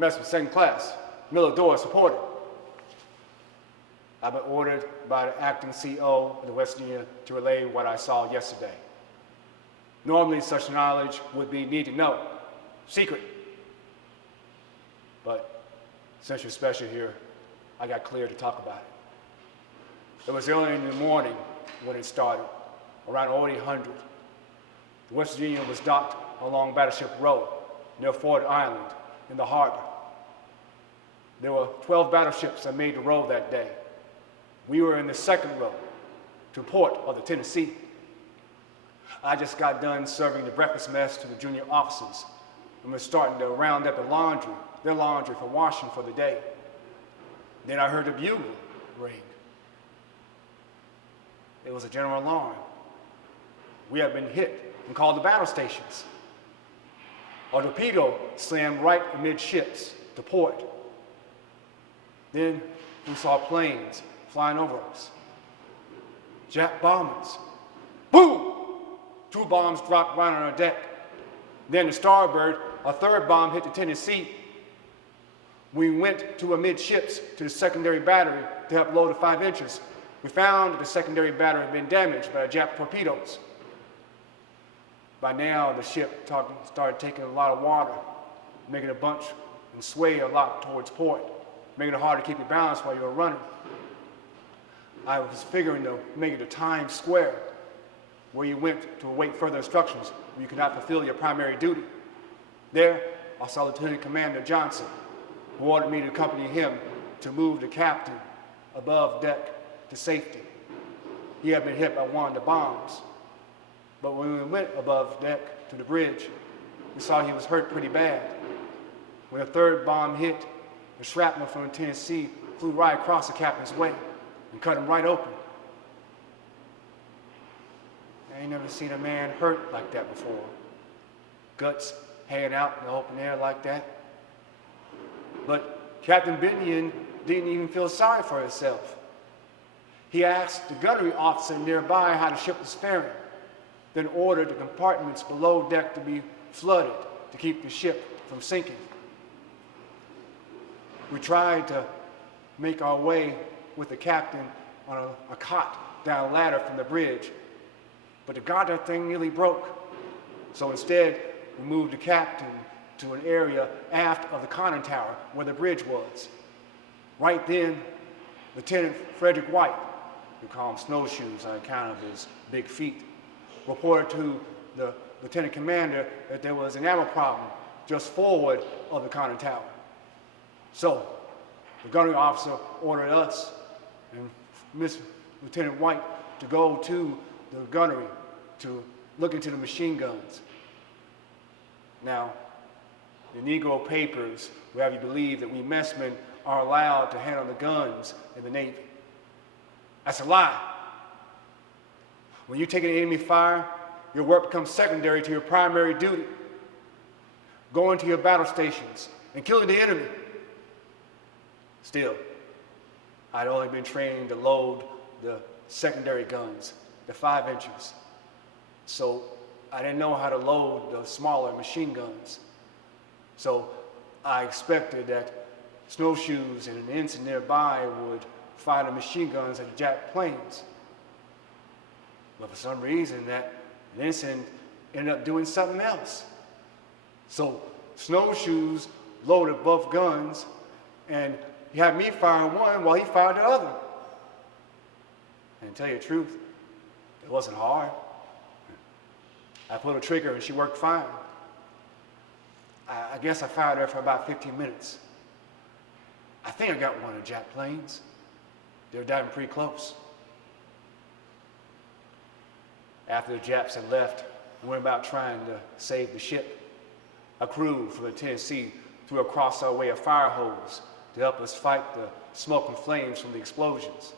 Message second class. Miller Dorie supported. I've been ordered by the acting CO of the West Virginia to relay what I saw yesterday. Normally, such knowledge would be need to know, secret. But since you're special here, I got cleared to talk about it. It was early in the morning when it started, around 0800. The West Virginia was docked along Battleship Road near Ford Island in the harbor. There were 12 battleships that made the road that day. We were in the second row to port of the Tennessee. I just got done serving the breakfast mess to the junior officers and was starting to round up their laundry for washing for the day. Then I heard the bugle ring. It was a general alarm. We had been hit and called the battle stations. A torpedo slammed right amidships to port. Then we saw planes flying over us. Jap bombers. Boom! 2 bombs dropped right on our deck. Then the starboard, a 3rd bomb hit the Tennessee. We went to amidships to the secondary battery to help load the 5 inches. We found that the secondary battery had been damaged by the Jap torpedoes. By now, the ship started taking a lot of water, making a bunch and sway a lot towards port, making it hard to keep your balance while you were running. I was figuring to make it to Times Square, where you went to await further instructions when you could not fulfill your primary duty. There, I saw Lieutenant Commander Johnson, who ordered me to accompany him to move the captain above deck to safety. He had been hit by one of the bombs, but when we went above deck to the bridge, we saw he was hurt pretty bad. When the 3rd bomb hit, the shrapnel from the Tennessee flew right across the captain's way and cut him right open. I ain't never seen a man hurt like that before. Guts hanging out in the open air like that. But Captain Binion didn't even feel sorry for himself. He asked the gunnery officer nearby how the ship was faring, then ordered the compartments below deck to be flooded to keep the ship from sinking. We tried to make our way with the captain on a cot down a ladder from the bridge, but the goddamn thing nearly broke. So instead, we moved the captain to an area aft of the conning tower where the bridge was. Right then, Lieutenant Frederick White, we call him Snowshoes on account of his big feet, reported to the lieutenant commander that there was an ammo problem just forward of the conning tower. So, the gunnery officer ordered us and Lieutenant White to go to the gunnery to look into the machine guns. Now, the Negro papers will have you believe that we messmen are allowed to handle the guns in the Navy. That's a lie. When you take an enemy fire, your work becomes secondary to your primary duty. Going to your battle stations and killing the enemy. Still, I'd only been trained to load the secondary guns, the 5 inches. So I didn't know how to load the smaller machine guns. So I expected that Snowshoes and an ensign nearby would fire the machine guns at the Jap planes. But for some reason, that ensign ended up doing something else. So Snowshoes loaded both guns, and he had me fire one while he fired the other. And to tell you the truth, it wasn't hard. I pulled a trigger and she worked fine. I guess I fired her for about 15 minutes. I think I got one of the Jap planes. They were diving pretty close. After the Japs had left, we went about trying to save the ship. A crew from the Tennessee threw across our way a fire hose to help us fight the smoke and flames from the explosions.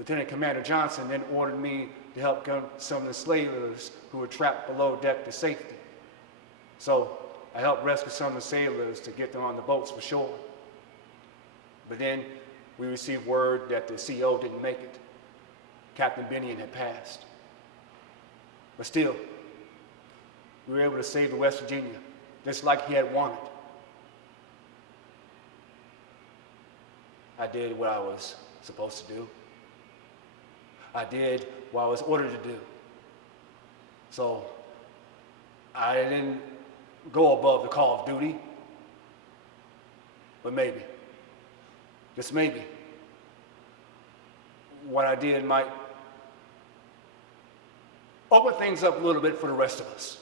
Lieutenant Commander Johnson then ordered me to help get some of the sailors who were trapped below deck to safety. So I helped rescue some of the sailors to get them on the boats for shore. But then we received word that the CO didn't make it. Captain Binion had passed. But still, we were able to save the West Virginia, just like he had wanted. I did what I was supposed to do. I did what I was ordered to do. So I didn't go above the call of duty, but maybe, just maybe, what I did might open things up a little bit for the rest of us.